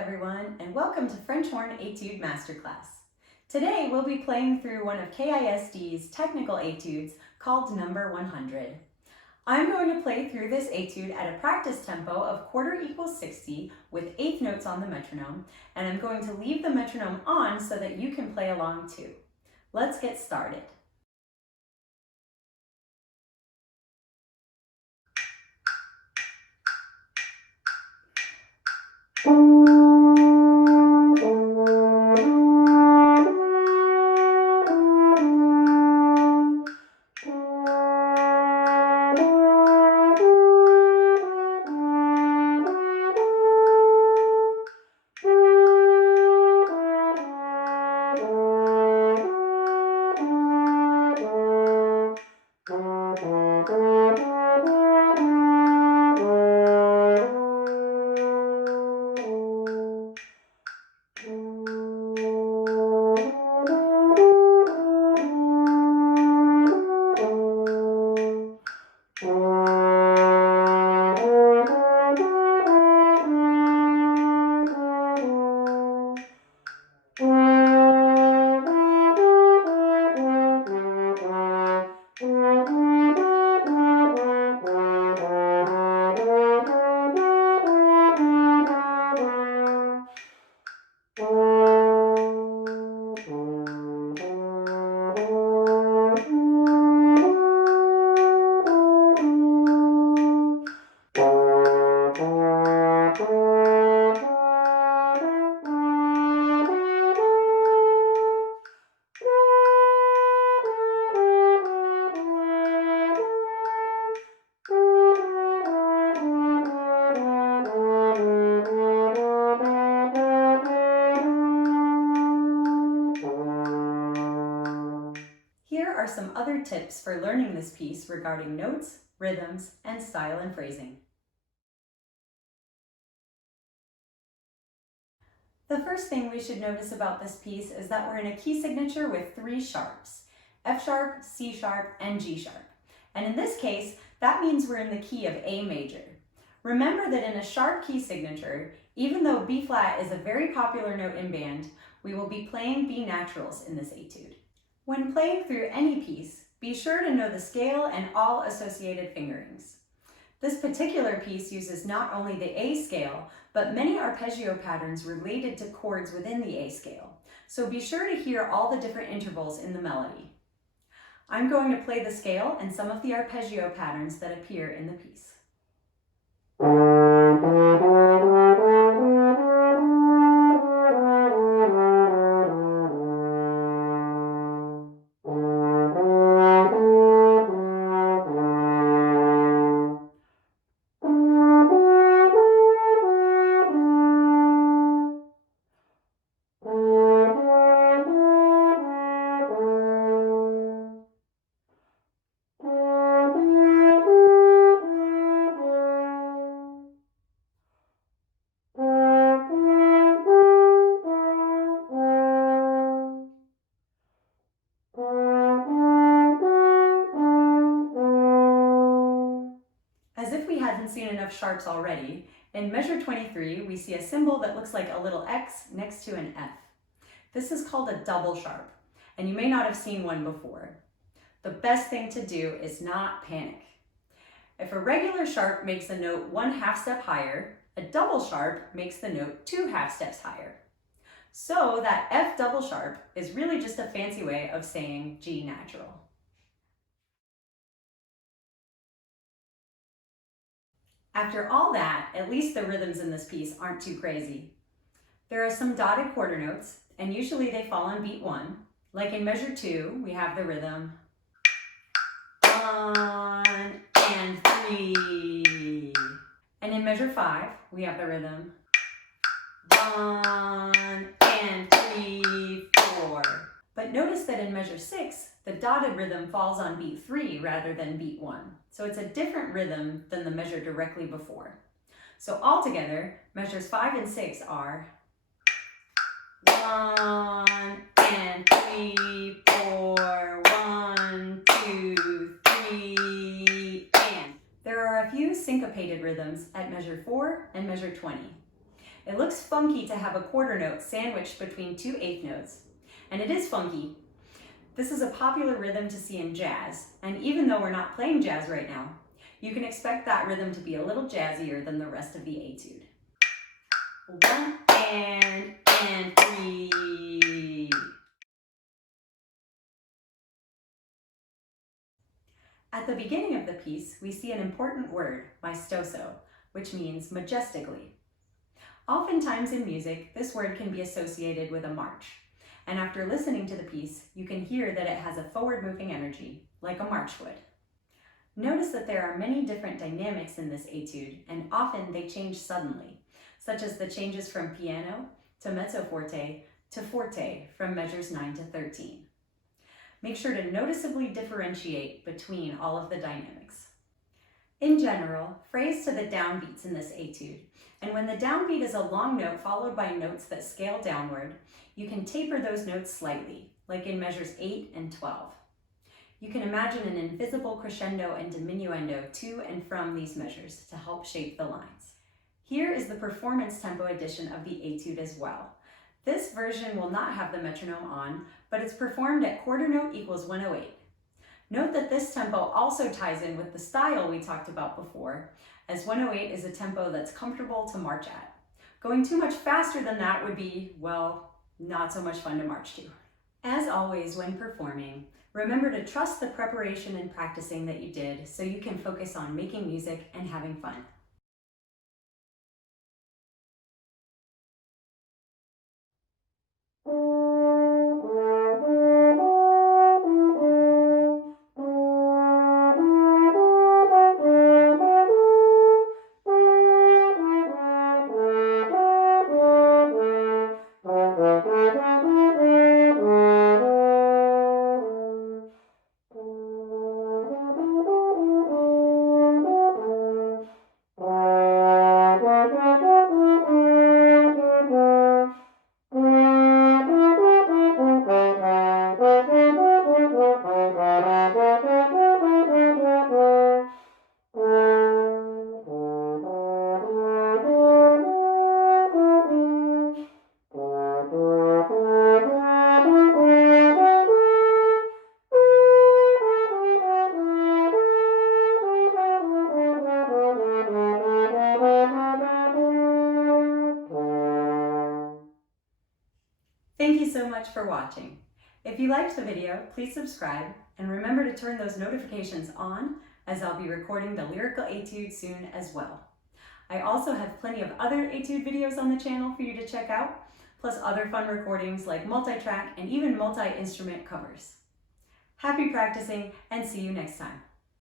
everyone, and welcome to French Horn Etude Masterclass. Today we'll be playing through one of KISD's technical etudes called number 100. I'm going to play through this etude at a practice tempo of quarter equals 60 with eighth notes on the metronome, and I'm going to leave the metronome on so that you can play along too. Let's get started. Here are some other tips for learning this piece regarding notes, rhythms, and style and phrasing. The first thing we should notice about this piece is that we're in a key signature with three sharps: F sharp, C sharp, and G sharp. And in this case, that means we're in the key of A major. Remember that in a sharp key signature, even though B flat is a very popular note in band, we will be playing B naturals in this etude. When playing through any piece, be sure to know the scale and all associated fingerings. This particular piece uses not only the A scale, but many arpeggio patterns related to chords within the A scale, so be sure to hear all the different intervals in the melody. I'm going to play the scale and some of the arpeggio patterns that appear in the piece. As if we hadn't seen enough sharps already, in measure 23 we see a symbol that looks like a little X next to an F. This is called a double sharp, and you may not have seen one before. The best thing to do is not panic. If a regular sharp makes a note 1/2 step higher, a double sharp makes the note 2/2 steps higher. So that F double sharp is really just a fancy way of saying G natural. After all that, at least the rhythms in this piece aren't too crazy. There are some dotted quarter notes, and usually they fall on beat 1. Like in measure 2, we have the rhythm 1 and 3. And in measure 5, we have the rhythm 1 and 3, 4. But notice that in measure 6, the dotted rhythm falls on beat 3 rather than beat 1. So it's a different rhythm than the measure directly before. So altogether, measures 5 and 6 are 1 and 3, 4, 1, 2, 3, and. There are a few syncopated rhythms at measure 4 and measure 20. It looks funky to have a quarter note sandwiched between two eighth notes, and it is funky. This is a popular rhythm to see in jazz, and even though we're not playing jazz right now, you can expect that rhythm to be a little jazzier than the rest of the etude. 1 and 3. At the beginning of the piece, we see an important word, maestoso, which means majestically. Oftentimes in music, this word can be associated with a march, and after listening to the piece, you can hear that it has a forward-moving energy, like a march would. Notice that there are many different dynamics in this etude, and often they change suddenly, such as the changes from piano to mezzo forte to forte from measures 9 to 13. Make sure to noticeably differentiate between all of the dynamics. In general, phrase to the downbeats in this etude, and when the downbeat is a long note followed by notes that scale downward, you can taper those notes slightly, like in measures 8 and 12. You can imagine an invisible crescendo and diminuendo to and from these measures to help shape the lines. Here is the performance tempo edition of the etude as well. This version will not have the metronome on, but it's performed at quarter note equals 108. Note that this tempo also ties in with the style we talked about before, as 108 is a tempo that's comfortable to march at. Going too much faster than that would be, well, not so much fun to march to. As always when performing, remember to trust the preparation and practicing that you did so you can focus on making music and having fun. Thank you so much for watching. If you liked the video, please subscribe and remember to turn those notifications on as I'll be recording the lyrical etude soon as well. I also have plenty of other etude videos on the channel for you to check out, plus other fun recordings like multi-track and even multi-instrument covers. Happy practicing and see you next time.